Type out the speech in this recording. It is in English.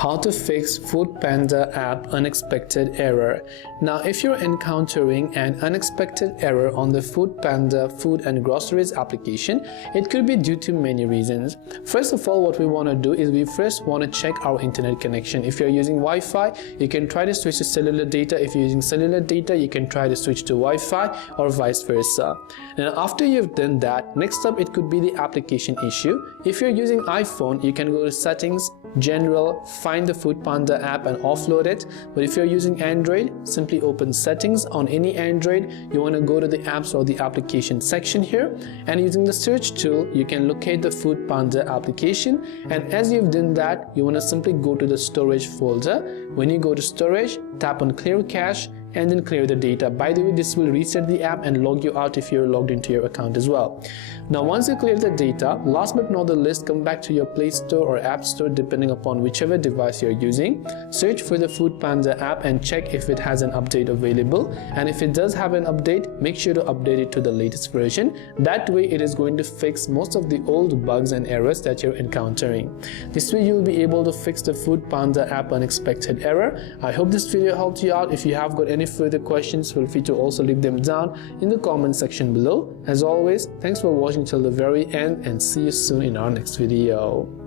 How to fix FoodPanda app unexpected error. Now, if you're encountering an unexpected error on the FoodPanda food and groceries application, it could be due to many reasons. First of all, what we want to do is we first want to check our internet connection. If you're using Wi-Fi, you can try to switch to cellular data. If you're using cellular data, you can try to switch to Wi-Fi or vice versa. Now, after you've done that, next up it could be the application issue. If you're using iPhone, you can go to Settings, General, find the FoodPanda app and offload it. But if you're using Android, simply open Settings. On any Android, you want to go to the apps or the application section here, and using the search tool you can locate the FoodPanda application. And as you've done that, you want to simply go to the storage folder. When you go to storage, tap on clear cache and then clear the data. By the way, this will reset the app and log you out if you're logged into your account as well. Now, once you clear the data, last but not the least, come back to your Play Store or App Store depending upon whichever device you're using. Search for the FoodPanda app and check if it has an update available, and if it does have an update, make sure to update it to the latest version. That way it is going to fix most of the old bugs and errors that you're encountering. This way you will be able to fix the FoodPanda app unexpected error. I hope this video helped you out. If you have got any further questions, feel free to also leave them down in the comment section below. As always, thanks for watching till the very end, and see you soon in our next video.